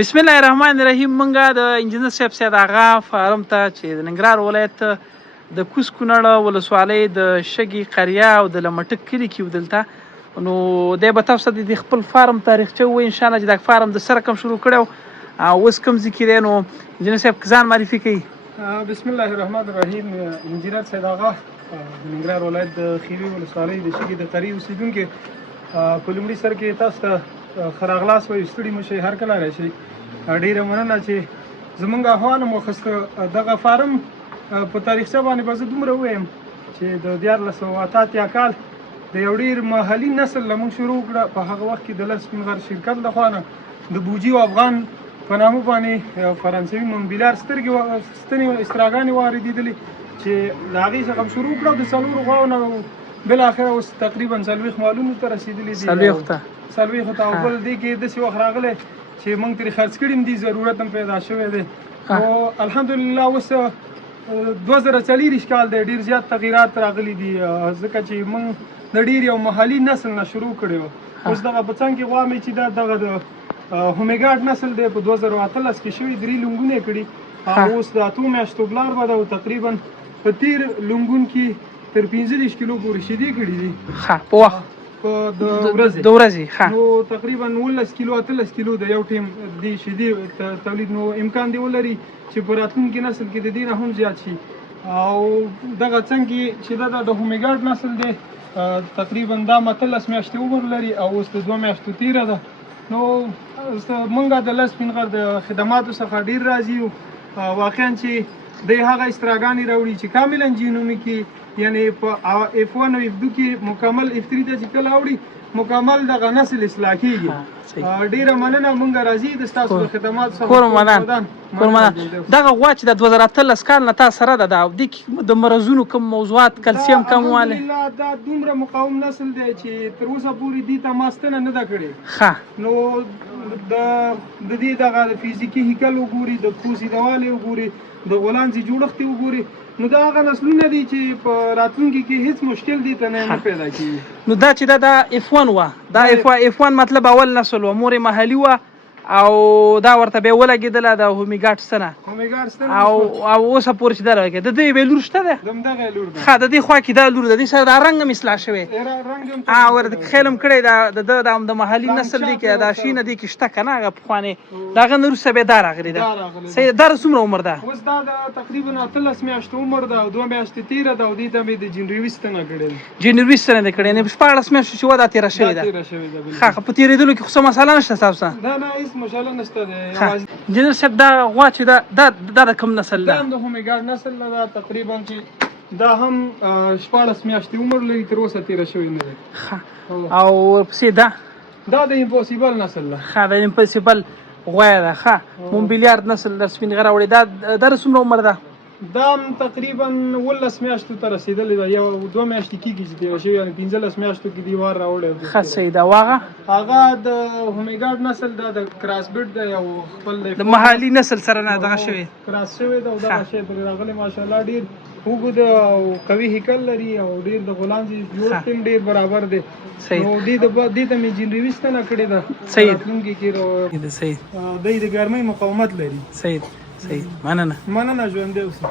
بسم الله الرحمن الرحیم. منګه د انجینر صاحب سید آغا فارم ته چې د ننګرهار ولایت د کوز کونړ ولسوالۍ د شګي قریه او د لمټک کلي کې ودلته نو دی به تاسو ته د خپل فارم تاریخچه ووایي ان شاء الله چې دا فارم د سره کم شروع کړی او اوس کوم ځای کې دی. نو انجینر صاحب ځان معرفي کوي. بسم الله الرحمن الرحیم. انجینر سید آغا د ننګرهار ولایت د خیوي ولسوالۍ د شګي د قریې اوسیدونکی. په لومړي سر کې تاسو ته ښه راغلاست وایو. ستړي مه شئ، هر کله راشئ. ډیره مننه چې زمونږ احوال مو اخیسته. دغه فارم په تاریخچه باندې به زه دومره ووایم چې د 1488 کال د یو ډېر محلي نسل له موږ شروع کړه. په هغه وخت کې د لس سپین غر شرکت له خوا نه د بوجي او افغان په نامه باندې فرانسوي منبیلار ستنې استراګانې واردېدلې چې د هغې څخه شروع کړه. د څلورو خواو نه بالاخره اوس تقریبا 40 مالونو ته رسېدلي دي. 40 ته او بل دې کې داسې وخت راغلی چې موږ ترې خرڅ کړي هم دي، ضرورت هم پیدا شوی دی. او الحمدلله اوس 2040 کال دی، ډېر زیات تغییرات راغلي دي ځکه چې موږ د ډېر یو محلي نسل نه شروع کړی وو. اوس دغه په څنګ کې غوا مې چې دا دغه د هومیګارډ نسل دی په 2018 کې شوي 3 لونګونه یې کړي. او اوس د 8 میاشتو بلار به ده او تقریبا په تیر لونګون کې تر 15 کیلو پورې شیدې کړي دي په وخت د ورځې. نو تقریبا 19 کیلو 18 کیلو د یو ټیم د شیدې تولید. نو امکان دی ولري چې په راتلونکي نسل کې د دې نه هم زیات شي. او دغه څنګه چې دا د هومیګارډ نسل دی تقریبا دا 13 میاشتې عمر لري او اوس د 2 میاشتو تیره ده. نو موږ د لس سپین غر د خدماتو څخه ډېر راضي یو. واقعا چې د هغه استراګانې راوړي چې کاملا جینومیکي، یعنی په F1 او F2 کې مکمل F3 ته چې کله اوړي مکمل دغه نسل اصلاح کېږي. ډېره مننه، موږ راضي د ستاسو د خدماتو څخه. کورمدان دغه غوا چې د 2018 کال نه تا سره ده او د مرضونو کوم موضوعات کلسیم کموالی دا دومره مقاوم نسل دی چې تر اوسه پورې دې ته ما ستنه نه ده کړې. نو د دې دغه فزیکي هیکل وګوري، د پوستې دوالې وګوري، د غولانځې جوړښت وګوري، نو دا هغه نسلونه دي چې په راتلونکي کې هیڅ مشکل دي ته نه پیدا کېږي. نو دا چې دا F1 وه، دا F1 مطلب اول نسل وه، مور محلي وه او دا ورته بیا ولګېدله د هومیګارډ ستنه او اوسه پورې چې دا راوکې د دې بیا لور شته ده. دغه لور ده. ښه، د دې خوا کې دا لور ده. دې سره دا رنګ هم اصلاح شوی ورته خیل هم کړی د محلي نسل دی کې دا شي نه دی کې شته که نه هغه پخوانې د هغه نه وروسته بیا دا راغلې ده. دا څومره عمر ده؟ اوس دا د تقریبا 18 میاشتو عمر ده او 2 میاشتې تیره ده او دې ته مې د جنروي ستنه کړې ده. جنروي ستنه دې کړې، یعنې 14 میاشتو چې وه دا تېره شوې ده. ښه، په تېرېدلو کې خو څه مسله نشته ستاسو ته؟ نه هېڅ مشکل نشته دی. انجینر صاحب دا غوا چې دا د کوم نسل ده؟ دا هم د هومیګارډ نسل نه ده. تقریبا چې دا هم 14 میاشتې عمر لري، تر اوسه تېره شوې نه ده. او ورپسې دا د امپوسیبل نسل ده. ښه، د امپوسیبل غوا ده. ښه، منبیلار نسل د سپین غره وړي. دا څومره عمر ده؟ دا هم تقریبا 19 میاشتو ته رسېدلی ده. یو 2 میاشتې کېږي چې تېره شوې، یعنې 15 میاشتو کې دې وار راوړی. ښه، صحیح ده. هغه د هومیګارډ نسل ده، د کراس بیډ ده، یو خپل د محلي نسل سره نه دغه شوی کراس شوی ده او دغه شی ترې راغلی. ماشاءالله ډېر اوږد او قوي هیکل لري او ډېر د غولانځې جوړښت هم ډېر برابر دی. نو دې ته مې جنروي ستنه کړې ده. راتلونکي کې دی د ګرمۍ مقاومت لري. صحیح، مننه. ژوندی اوسئ.